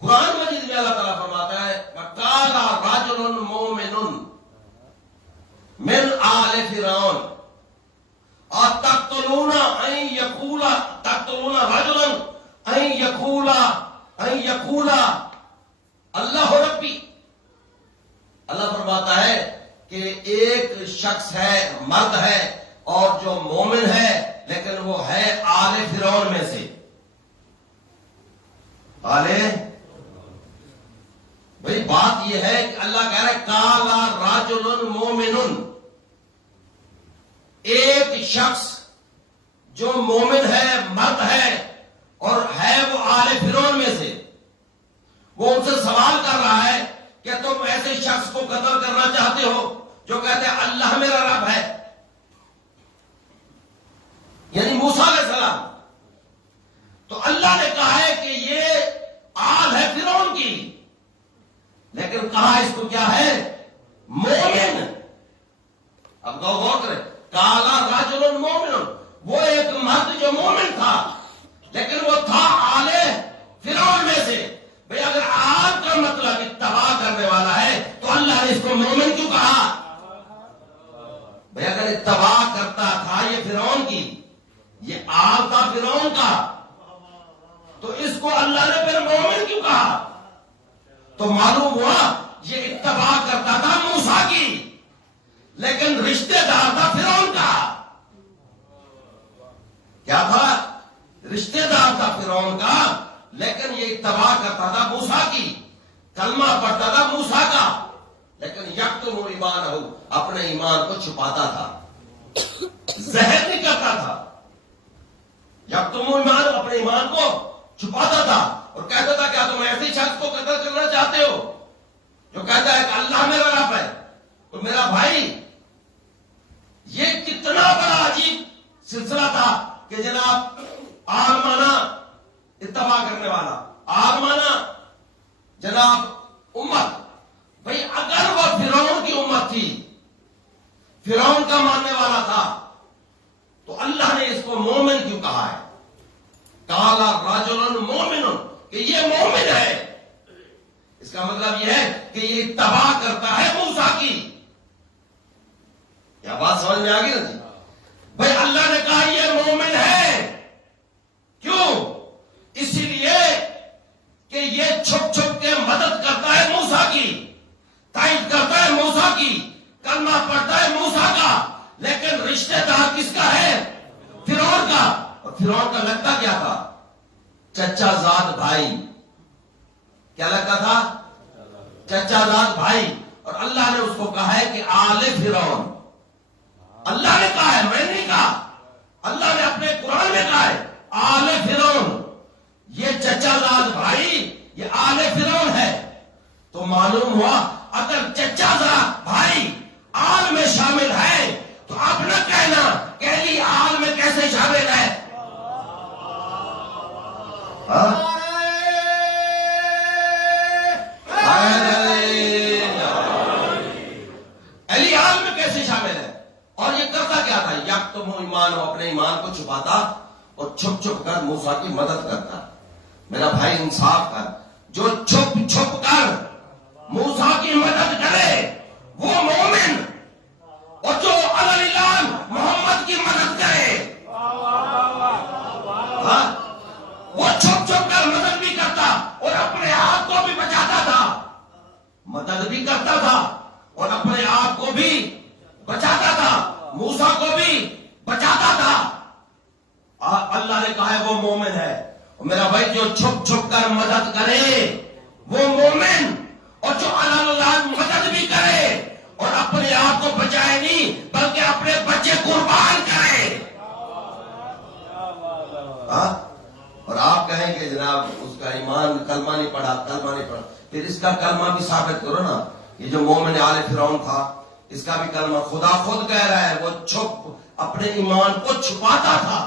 قرآن مجید میں اللہ تعالیٰ فرماتا ہے وَقَالَ رَجُلٌ مُؤْمِنٌ مِنْ آلِ فِرْعَوْنَ أَتَقْتُلُونَ رَجُلًا أَن يَقُولَ اللہ ربی. اللہ فرماتا ہے کہ ایک شخص ہے، مرد ہے اور جو مومن ہے لیکن وہ ہے آل فرعون میں سے. بھئی بات یہ ہے کہ اللہ کہہ رہا ہے کالا راجل مومن، ایک شخص جو مومن ہے، مرد ہے اور ہے وہ آل فرعون میں سے. وہ ان سے سوال کر رہا ہے کہ تم ایسے شخص کو قتل کرنا چاہتے ہو جو کہتے ہیں اللہ میرا رب ہے، یعنی موسیٰ علیہ السلام. تو اللہ نے کہا ہے کہ یہ آل ہے فرعون کی، لیکن کہا اس کو کیا ہے؟ مومن. اب غور کریں، کالا راجل مومن، وہ ایک مرد جو مومن تھا لیکن وہ تھا آل فرعون میں سے. بھئی اگر آل کا مطلب اتباع کرنے والا ہے تو اللہ نے اس کو مومن کیوں کہا؟ بھئی اگر اتباع کرتا تھا یہ فرعون کی، یہ آل تھا فرعون کا، تو اس کو اللہ نے پھر مومن کیوں کہا؟ تو معلوم ہوا یہ اتباع کرتا تھا موسیٰ کی لیکن رشتہ دار تھا فرعون کا. کیا تھا؟ رشتہ دار تھا فرعون کا لیکن یہ اتباع کرتا تھا موسیٰ کی، کلمہ پڑھتا تھا موسیٰ کا، لیکن یکتم ایمانہ، اپنے ایمان کو چھپاتا تھا، ظاہر نہیں کرتا تھا. یکتم ایمانہ، اپنے ایمان کو چھپاتا تھا اور کہتا تھا کیا تم ایسے شخص کو قتل کرنا چاہتے ہو جو کہتا ہے کہ اللہ میرا رب ہے؟ تو میرا بھائی یہ کتنا بڑا عجیب سلسلہ تھا کہ جناب آل مانا اتباع کرنے والا، آل مانا جناب امت. بھئی اگر وہ فرعون کی امت تھی، فرعون کا ماننے والا تھا، تو اللہ نے اس کو مومن کیوں کہا ہے؟ کالا راجل مومن، کہ یہ مومن ہے. اس کا مطلب یہ ہے کہ یہ اتباع کرتا ہے موسیٰ کی. کیا بات سمجھ میں آ گئی نا جی؟ بھئی اللہ نے کہا یہ مومن ہے. کیوں؟ اسی لیے کہ یہ چھپ چھپ کے مدد کرتا ہے موسیٰ کی، تائید کرتا ہے موسیٰ کی، کلمہ پڑھتا ہے موسیٰ کا، لیکن رشتہ دار کس کا ہے؟ فرعون کا. اور فرعون کا لگتا کیا تھا؟ چچا زاد بھائی. کیا لگتا تھا؟ چچا زاد بھائی. اور اللہ نے اس کو کہا ہے کہ آل فرعون. اللہ نے کہا ہے، میں نہیں کہا. اللہ نے اپنے قرآن میں کہا ہے آل فرعون. یہ چچا زاد بھائی یہ آل فرعون ہے. تو معلوم ہوا اگر چچا زاد بھائی آل میں شامل ہے تو آپ نہ کہنا کہ علی آل میں کیسے شامل ہے. علی آل میں کیسے شامل ہے؟ اور یہ کرتا کیا تھا؟ یکتم ایمان، اپنے ایمان کو چھپاتا اور چھپ چھپ کر موسیٰ کی مدد کرتا. میرا بھائی انصاف کر، جو چھپ چھپ کر موسیٰ کی مدد کرے وہ مومن، اور جو اللہ محمد کی مدد کرے وہ چھپ چھپ کر مدد بھی کرتا اور اپنے آپ کو بھی بچاتا تھا. مدد بھی کرتا تھا اور اپنے آپ کو بھی بچاتا تھا، موسیٰ کو بھی بچاتا تھا. اللہ نے کہا ہے وہ مومن ہے. اور میرا بھائی جو چھپ چھپ کر مدد کرے وہ مومن، اور جو اللہ مدد بھی کرے اور اپنے آپ کو بچائے نہیں بلکہ اپنے بچے قربان کرے. اور آپ کہیں کہ جناب اس کا ایمان، کلمہ نہیں پڑھا، کلمہ نہیں پڑھا، پھر اس کا کلمہ بھی ثابت کرو نا. یہ جو مومن آل فرعون تھا اس کا بھی کلمہ خدا خود کہہ رہا ہے وہ چھپ اپنے ایمان کو چھپاتا تھا.